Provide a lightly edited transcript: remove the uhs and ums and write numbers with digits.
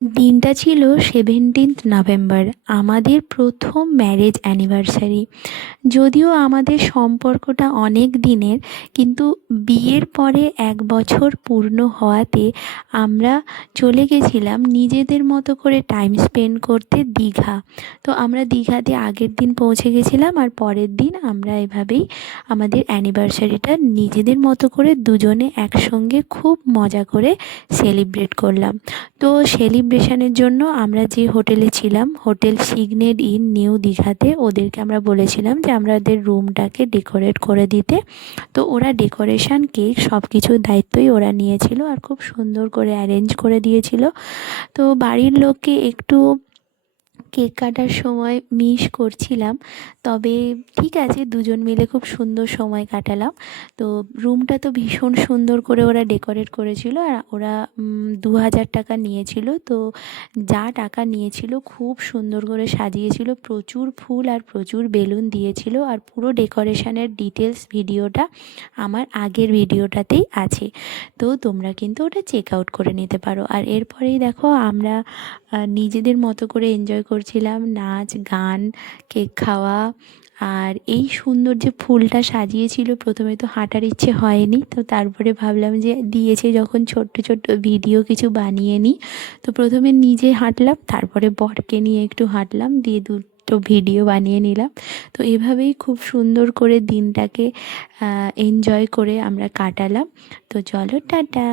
দিনটা ছিল 17th November, আমাদের প্রথম ম্যারেজ অ্যানিভার্সারি। যদিও আমাদের সম্পর্কটা অনেক দিনের, কিন্তু বিয়ের পরে 1 বছর পূর্ণ হওয়াতে আমরা চলে গেছিলাম নিজেদের মতো করে টাইম স্পেন্ড করতে দীঘা। তো আমরা দীঘাতে আগের দিন পৌঁছে গেছিলাম, আর পরের দিন আমরা এভাবেই আমাদের অ্যানিভার্সারিটা নিজেদের মতো করে দুজনে একসঙ্গে খুব মজা করে সেলিব্রেট করলাম। তো সেলিব্রেশনের জন্য আমরা যে হোটেলে ছিলাম, হোটেল সিগনেট ইন নিউ দীঘাতে, ওদেরকে আমরা বলেছিলাম যে আমাদের রুমটাকে ডেকোরেট করে দিতে। তো ওরা ডেকোরেশন, কেক সব কিছুর দায়িত্বই ওরা নিয়েছিল আর খুব সুন্দর করে অ্যারেঞ্জ করে দিয়েছিল। তো বাড়ির লোককে একটু কেক কাটার সময় মিস করছিলাম, তবে ঠিক আছে, দুজন মিলে খুব সুন্দর সময় কাটালাম। তো রুমটা তো ভীষণ সুন্দর করে ওরা ডেকোরেট করেছিল, আর ওরা 2,000 টাকা নিয়েছিল। তো যা টাকা নিয়েছিল খুব সুন্দর করে সাজিয়েছিল, প্রচুর ফুল আর প্রচুর বেলুন দিয়েছিল, আর পুরো ডেকোরেশনের ডিটেলস ভিডিওটা আমার আগের ভিডিওটাতেই আছে। তো তোমরা কিন্তু ওটা চেক আউট করে নিতে পারো। আর এরপরেই দেখো আমরা নিজেদের মতো করে এনজয় করছিলাম, নাচ গান, কেক খাওয়া। আর এই সুন্দর যে ফুলটা সাজিয়েছিল, প্রথমে তো হাঁটার ইচ্ছে হয়নি, তো তারপরে ভাবলাম যে দিয়েছে যখন ছোট্ট ছোট্ট ভিডিও কিছু বানিয়ে নিই। তো প্রথমে নিজে হাঁটলাম, তারপরে বরকে নিয়ে একটু হাঁটলাম, দিয়ে দুটো ভিডিও বানিয়ে নিলাম। তো এভাবেই খুব সুন্দর করে দিনটাকে এনজয় করে আমরা কাটালাম। তো চলো, টাটা।